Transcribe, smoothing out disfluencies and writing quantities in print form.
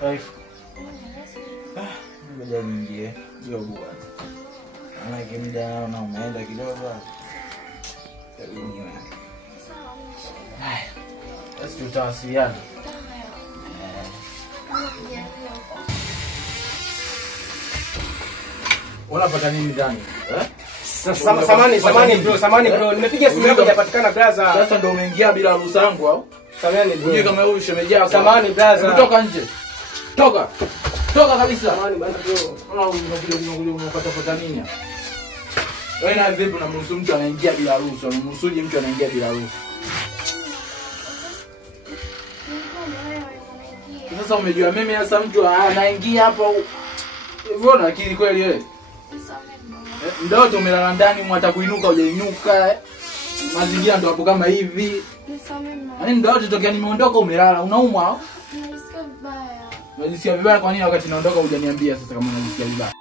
Haifu. Ngoja niingie job bwana. Ana kimida na umeenda kidogo. Hebu niwe. Haya. Basi tutawasiliana. Unapata nini ndani? Samani bro, nimepiga simu yako hajapatikana brother. Sasa ndio umeingia bila ruhusa yangu au? Samani bro. Unje kama huyu shemeji yako. Samani brother. Toka nje. Toka. Toka kabisa. Samani bana bro. Unakuja unapata nini hapa? Wewe na vipi unamruhusu mtu anaingia bila ruhusa? Unamruhusuje mtu anaingia bila ruhusa? Sasa umejua mimi sasa mtu anaingia hapo. Hivyo na akili kweli wewe? Ndoto umelala ndani mwata kuinuka hujainuka. Mazingira ndo hapo kama hivi. Yaani ndoto tokea nimeondoka umelala unaumwa? Najisikia vibaya. Najisikia vibaya kwa nini wakati naondoka hujaniambia sasa kama unajisikia vibaya?